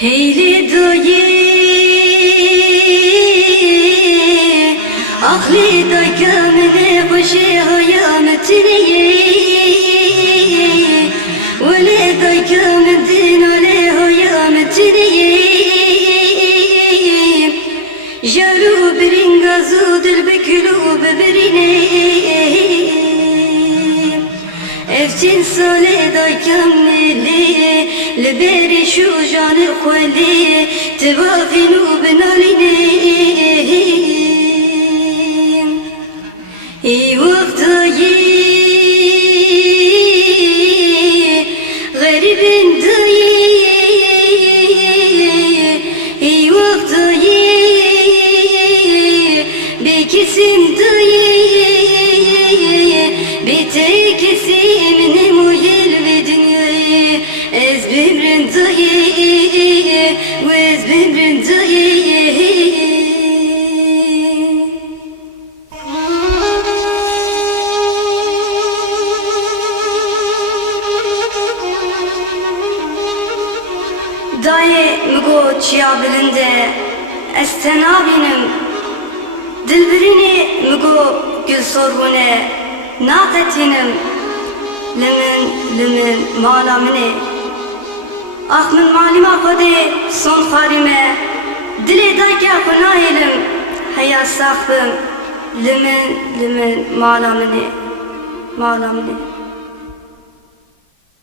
Heyli dayı, akli daykamine başı hayametine, öyle daykamedin öyle hayametine, jaru birin gazu dil bekulu beberine, eftin sale daykamili. لبري شو جان خولي تباغنو بناليني اي وقتي غريب انتي اي وقتي بكسم تي بتكسي من مويل بدنياي از بمرن دايي وز بمرن دايي دايي مگو چیا بلنده استنابینم دلبرینی مگو گل سرونه ناقتینم لمن مالا منه آخ من malima خودی son خارime dile dayka kunayelim hayat sakhbım limin mala mine